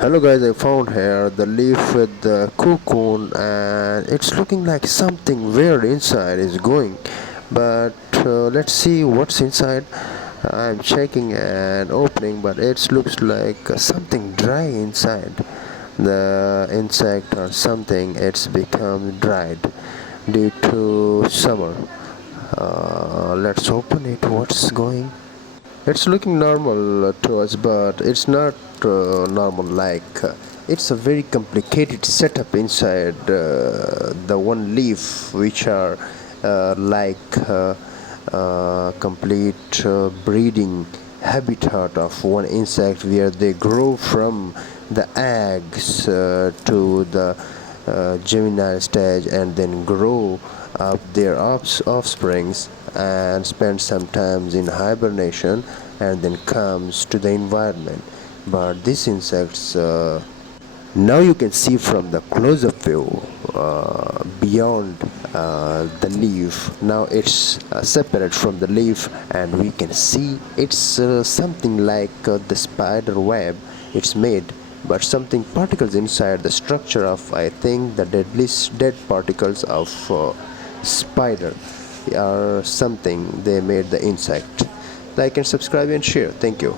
Hello guys, I found here the leaf with the cocoon and it's looking like something weird inside is going. But let's see what's inside. I'm checking and opening, but it looks like something dry inside. The insect or something, it's become dried due to summer. Let's open it. What's going? It's looking normal to us, but it's not normal. It's a very complicated setup inside the one leaf, which are complete breeding habitat of one insect, where they grow from the eggs to the juvenile stage and then grow up their offsprings and spend some times in hibernation and then comes to the environment. But these insects, now you can see from the close-up view beyond the leaf. Now it's separate from the leaf and we can see it's something like the spider web it's made, but something particles inside the structure of, I think, the dead particles of spider or something they made the insect. Like and subscribe and share. Thank you.